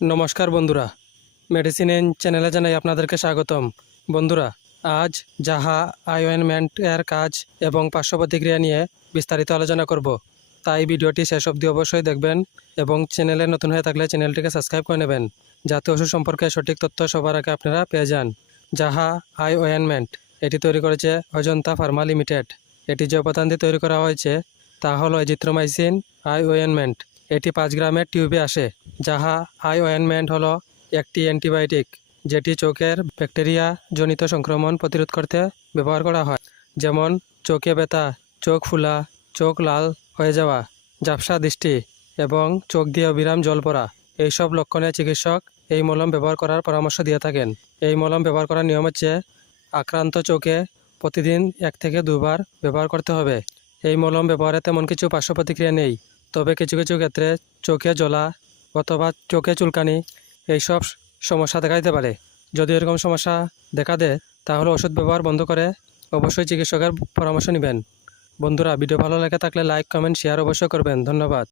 নমস্কার বন্ধুরা। Medicine N চ্যানেলে জানাই আপনাদেরকে স্বাগতম। বন্ধুরা, আজ যাহা আয়োয়েনমেন্ট এর কাজ এবং পার্শ্ব প্রতিক্রিয়া নিয়ে বিস্তারিত আলোচনা করব, তাই ভিডিওটি শেষ অবধি অবশ্যই দেখবেন এবং চ্যানেলে নতুন হয়ে থাকলে চ্যানেলটিকে সাবস্ক্রাইব করে নেবেন, যাতে ওষুধ সম্পর্কে সঠিক তথ্য সবার আগে আপনারা পেয়ে যান। যাহা আই অয়েনমেন্ট এটি তৈরি করেছে অজন্তা ফার্মা লিমিটেড। এটি যে উপাদান দিয়ে তৈরি করা হয়েছে, তা হলো আই অয়েনমেন্ট এটি পাঁচ গ্রামের টিউবে আসে, যাহা আই অয়েনমেন্ট হলো একটি অ্যান্টিবায়োটিক, যেটি চোখের ব্যাকটেরিয়া জনিত সংক্রমণ প্রতিরোধ করতে ব্যবহার করা হয়। যেমন, চোখে ব্যথা, চোখ ফুলা, চোখ লাল হয়ে যাওয়া, ঝাপসা দৃষ্টি এবং চোখ দিয়ে অবিরাম জল পড়া। এইসব লক্ষণে চিকিৎসক এই মলম ব্যবহার করার পরামর্শ দিয়ে থাকেন। এই মলম ব্যবহার করার নিয়ম হচ্ছে, আক্রান্ত চোখে প্রতিদিন এক থেকে দুবার ব্যবহার করতে হবে। এই মলম ব্যবহারে তেমন কিছু পার্শ্ব প্রতিক্রিয়া নেই। তবে কিছু কিছু ক্ষেত্রে চোখে জ্বলা অথবা চোখে চুলকানি এইসব সমস্যা দেখা দিতে পারে। যদি এরকম সমস্যা দেখা দেয়, তাহলে ওষুধ ব্যবহার বন্ধ করে অবশ্যই চিকিৎসকের পরামর্শ নেবেন। বন্ধুরা, ভিডিও ভালো লাগে থাকলে লাইক, কমেন্ট, শেয়ার অবশ্যই করবেন। ধন্যবাদ।